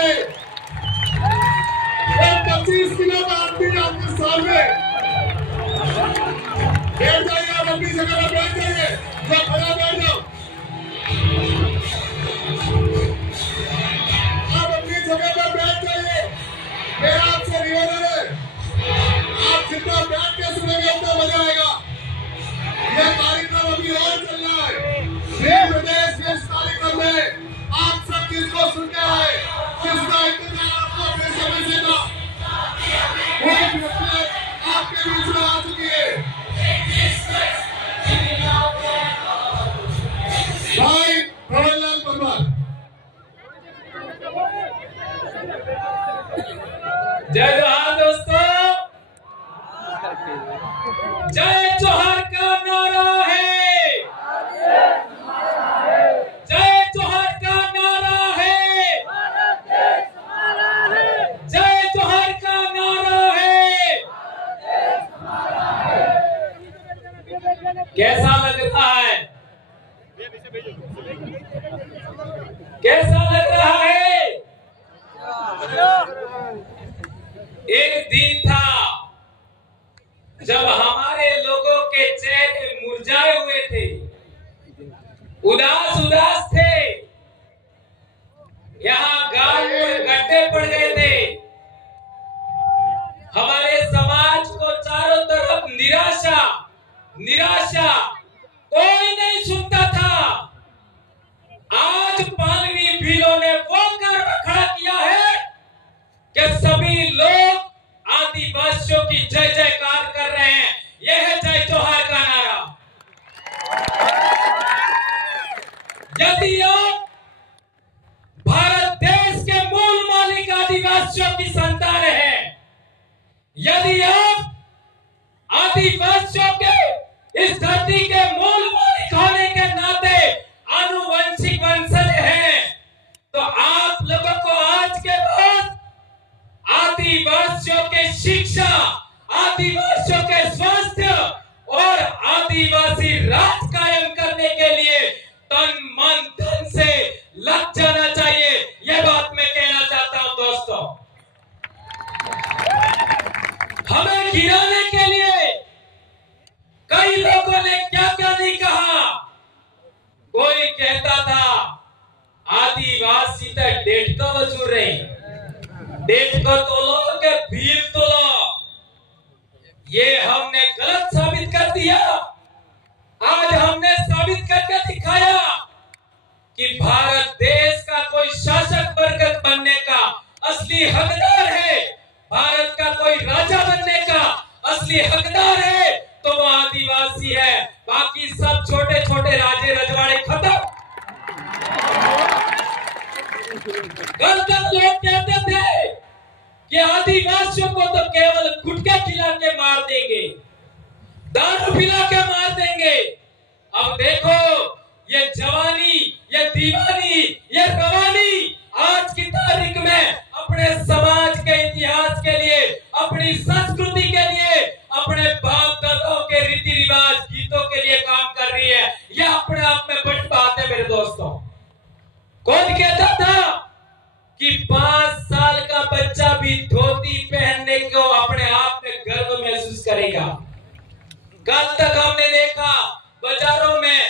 है। 25 किलो का आदमी आपके सामने। बैठ जाइए, आप अपनी जगह पर बैठ जाइए, जो खड़ा बैठ जाओ। आप अपनी जगह पर बैठ जाइए। मेरा आपसे निवेदन है, आप जितना बैठ के सुनेंगे उतना मजा आएगा। यह कार्यक्रम अभी और चल रहा है। देश विदेश के इस कार्यक्रम में आप सब किसको सुनते हैं, किसका इंतजार आपको अपने समय से था, वो व्यक्ति आपके बीच में आ चुकी है। भाई भवनलाल परमार। जय जोहार दोस्तों, जय जोहार का नारा है, जय जोहार का नारा है, जय जोहार का नारा है। कैसा लग रहा है, कैसा लग रहा है? एक दिन था जब हमारे लोगों के चेहरे मुरझाए हुए थे, उदास उदास थे, यहाँ गांव में गड्ढे पड़ गए थे। हमारे समाज को चारों तरफ निराशा निराशा, कोई नहीं सुनता था। आज पालवी भीलों ने वो गर्व खड़ा किया है कि सभी लोग आदिवासियों की जय जयकार कर रहे हैं। यह है जय जोहार का नारा। यदि आप भारत देश के मूल मालिक आदिवासियों की संतान हैं, यदि आप आदिवासियों के इस धरती के मूल मालिक होने के नाते आनुवंशिक वंशज हैं, तो आप लोगों को आज के बाद आदिवासियों के शिक्षा, आदिवासियों के स्वास्थ्य और आदिवासी राज कायम करने के लिए तन मन धन से लग जाना चाहिए। यह बात मैं कहना चाहता हूं दोस्तों। हमें गिराने के लिए कई लोगों ने क्या क्या नहीं कहा। कोई कहता था आदिवासी तक 1.5 वसूल रहे, 1.5 तोलो के भील तोलो। ये हमने गलत साबित कर दिया। आज हमने साबित करके दिखाया कि भारत देश का कोई शासक वर्ग बनने का असली हकदार है, भारत का कोई राजा बनने का असली हकदार है तो वो आदिवासी है। बाकी सब छोटे छोटे राजे रजवाड़े खत्म। कल तक लोग कहते थे कि आदिवासियों को तो केवल गुटखा खिला के मार देंगे, दारू पिला के मार देंगे। अब देखो ये जवानी, ये दीवानी, ये रवानी आज की तारीख में अपने समाज के इतिहास के लिए, अपनी संस्कृति के लिए, अपने बाप दादाओं के रीति रिवाज गीतों के लिए काम कर रही है। यह अपने आप में बड़ी बात है मेरे दोस्तों। कौन कहता था कि 5 साल का बच्चा भी धोती पहनने को अपने आप में गर्व महसूस करेगा। कल तक हमने देखा बाजारों में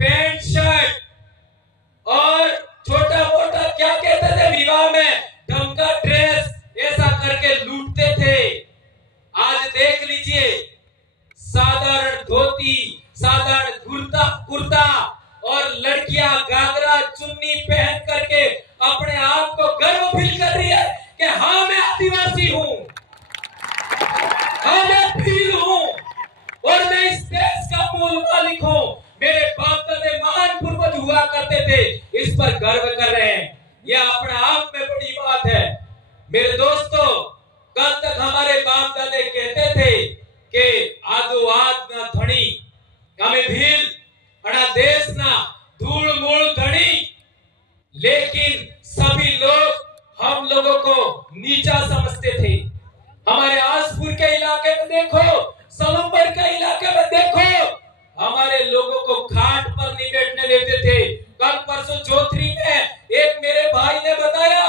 पैंट शर्ट और छोटा मोटा क्या कहते थे विवाह में ढंग का ड्रेस ऐसा करके लूटते थे। आज देख लीजिए साधारण धोती, साधारण कुर्ता और लड़कियां घाघरा चुन्नी पहन करके अपने आप को गर्व फील कर रही है कि हाँ मैं आदिवासी हूँ, हाँ मैं भील हूँ और मैं इस देश का मूल मालिक हूँ। मेरे बाप दादे महान पूर्वज हुआ करते थे, इस पर गर्व कर रहे हैं। यह अपने आप में बड़ी बात है मेरे दोस्तों। कल तक हमारे बाप दादे कहते थे कि आदुवाद ना धनी हमें भील अड़ा देश ना धूल मूल धनी, लेकिन सभी लोग हम लोगों को नीचा समझते थे। हमारे आसपुर के इलाके में देखो, सलम्बर के इलाके में देखो, हमारे लोगों को खाट पर नहीं बैठने देते थे। कल परसों चौधरी में एक मेरे भाई ने बताया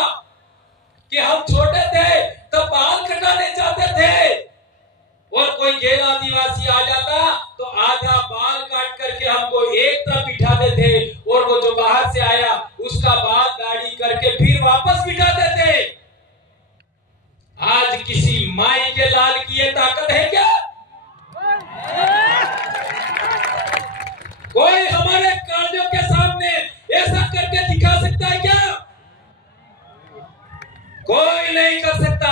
हमको एक तरफ बिठाते थे और वो जो बाहर से आया उसका बाल दाढ़ी करके फिर वापस बिठाते थे। आज किसी माई के लाल की ये ताकत है क्या? कोई हमारे कालियों के सामने ऐसा करके दिखा सकता है क्या? कोई नहीं कर सकता।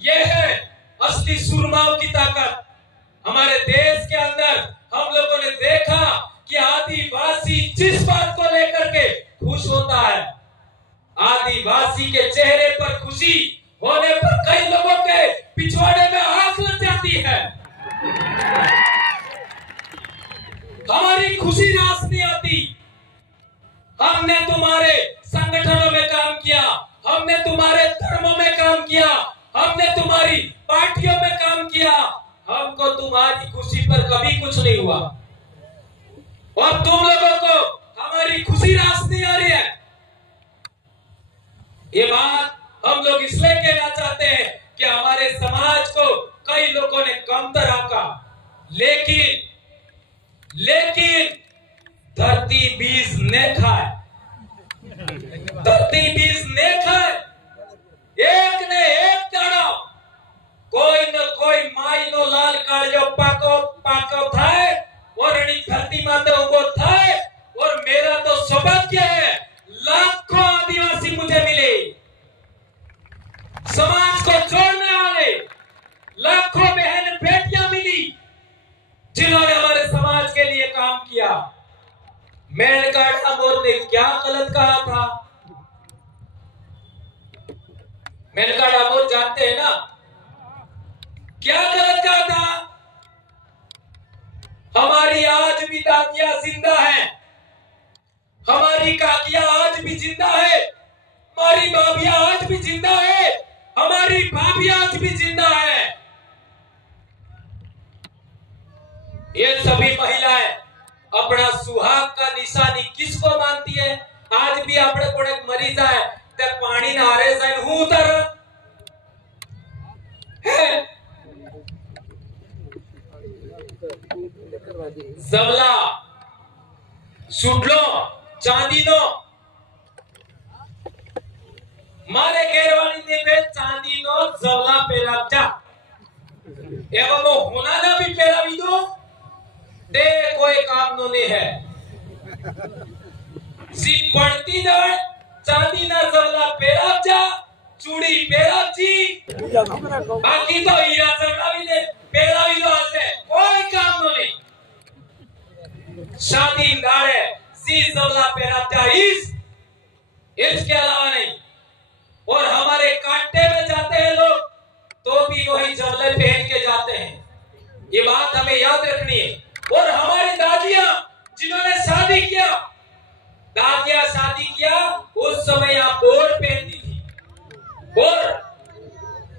यह है असली सुरमाओं की ताकत। हमारे देश के अंदर हम लोगों ने देखा कि आदिवासी जिस बात को लेकर के खुश होता है, आदिवासी के चेहरे पर खुशी होने पर कई लोगों के पिछवाड़े में आग लग जाती है। हमारी खुशी रास नहीं आती। हमने तुम्हारे संगठनों में काम किया, हमने तुम्हारे धर्मों में काम किया, हमने तुम्हारी पार्टियों में काम किया, हमको तुम्हारी खुशी पर कभी कुछ नहीं हुआ और तुम लोगों को हमारी खुशी रास नहीं आ रही है। ये बात हम लोग इसलिए कहना चाहते हैं कि हमारे समाज को कई लोगों ने कमतर आंका, लेकिन धरती बीज ने खाए, धरती बीज ने खाए। एक ने एक दाड़ा कोई न कोई माई नो लाल कालियो पाको थाए और धरती माते उगो थाए। और मेरा तो सौभाग्य है, लाखों आदिवासी मुझे मिले, समाज को जोड़ने वाले लाखों बहन बेटियां मिली जिन्होंने हमारे समाज के लिए काम किया। मेनका डामोर ने क्या गलत कहा था? मेनका डामोर जानते हैं ना क्या गलत कहा था? हमारी आज भी दादियां जिंदा हैं, हमारी काकियां आज भी जिंदा है, हमारी भाभियां आज भी जिंदा है, हमारी भाभियां आज भी जिंदा है। ये सभी महिलाएं अपना सुहाग का निशानी किसको मानती है? आज भी अपने को मरी जाए तो पानी ना हारे जाए हूं उतर है। जवला सुडलो चांदीनो मारे घेरवाली ने पे चांदीनो जवला पेरावजा एवं वो होना ना भी पेरावी दो दे कोई काम नो ने है। सी पड़ती दड़ चांदी ना जवला पेरावजा चूड़ी पेरावजी बाकी तो हीरा जवला भी ने पेरावी दो आते कोई काम नो नहीं। शादी दाड़े सी जवला पेरावजा इसके अलावा नहीं। और हमारे कांटे में जाते हैं लोग तो भी वही जवले पहन के जाते हैं। ये बात हमें याद रखनी है। और हमारी दादियां जिन्होंने शादी किया, दादियां शादी किया उस समय यहाँ बोर पहनती थी।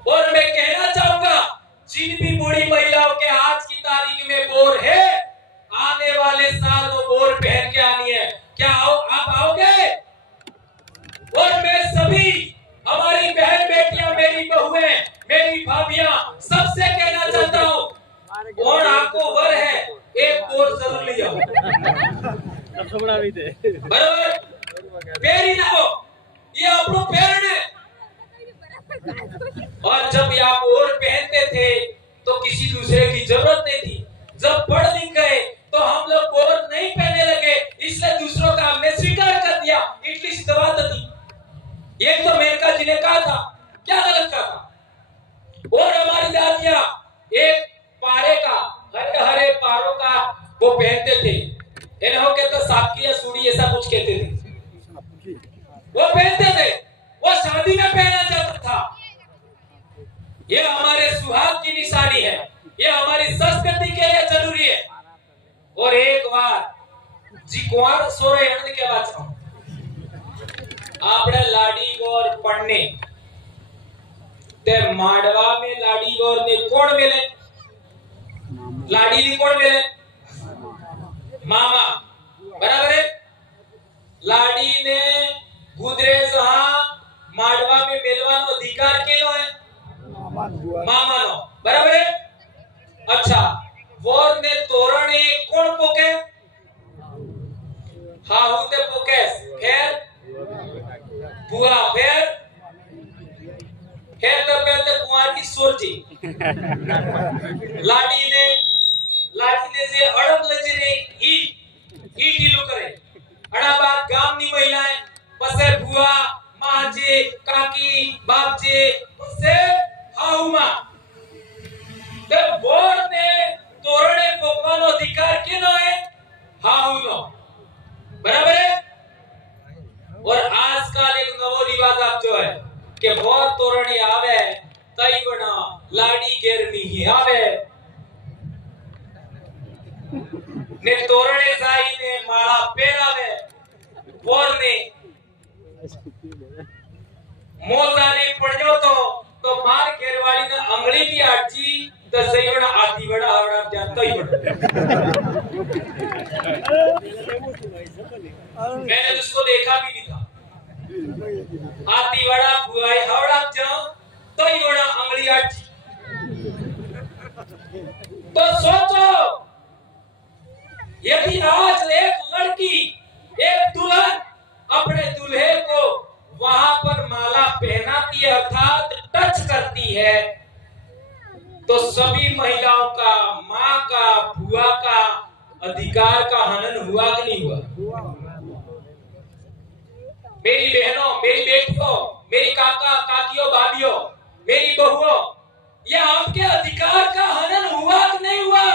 और मैं कहना चाहूंगा जिन भी बूढ़ी महिलाओं के आज की तारीख में बोर है, आने वाले साल वो बोर पहन के आनी है। क्या आप आओगे? और मैं सभी हमारी बहन बेटियां, मेरी बहुएं, मेरी भाभियां सबसे कहना चाहता हूँ, और आपको वर है एक बोर जरूर ले जाओ। बराबर पैरी ना हो, ये अपनो पैर है। और जब आप और पहनते थे तो किसी दूसरे की जरूरत नहीं थी। जब पढ़ लिख गए तो हम लोग बोर नहीं पहनने लगे, इसलिए दूसरों का हमने स्वीकार कर दिया। इटली से दवा थी। ये तो मेनका जी ने कहा था, क्या गलत कहा था? और हमारी दादियां एक पारे का हरे हरे पारों का वो पहनते थे, इन्हों के तो साकी या सूड़ी ऐसा कुछ कहते थे, वो पहनते थे। वो शादी में पहना जाता था। ये हमारे सुहाग की निशानी है, ये हमारी संस्कृति के लिए जरूरी है। और एक बार जी कुंवर सोरे हंद के बाद आपने लाडी गौर पढ़ने ते माडवा में लाडी गौर ने कौन मिले? लाडी ने कौन मिले? मामा, बराबर है। लाडी ने गुदरेज माडवा में मिलवानो अधिकार केलो है मामा नो, बराबर है। अच्छा, वोर ने तोरण कौन पोके? हाहू ते पोकेस फिर बुआ फिर तो कहते कुंवर की सुरजी लाडी ने जे अड़ब लजरे ईटी लो करे अड़ा बात गाम नी महिलाएं पसे बुआ माजे काकी बापजे पसे हाउमा ते बोर ने तोरणे पोकવાનો अधिकार केनो है हाहू नो बराबर है। और आजकल एक नवो रिवाज आप जो है कि बोर तोरणी आवे तई बना लाडी गेरमी ही आवे ने तोरणे जाई ने माळा पेरावे बोर ने मोजाने पड़जो तो मार घेरवाली ने अंगली भी आजी तो सही बड़ा आधी बड़ा आवड़ा जाता ही बड़ा मैंने उसको देखा भी नहीं था आधी बड़ा बुआई हावड़ा जाओ तो ही बड़ा अंगली आजी तो सोचो यदि आज एक लड़की एक दुल्हन अपने दूल्हे को वहां पर माला पहनाती है अर्थात टच करती है तो सभी महिलाओं का माँ का बुआ का अधिकार का हनन हुआ कि नहीं हुआ। मेरी बहनों मेरी बेटियों मेरी काका काकियों भाभियों मेरी बहुओं ये आपके अधिकार का हनन हुआ कि नहीं हुआ।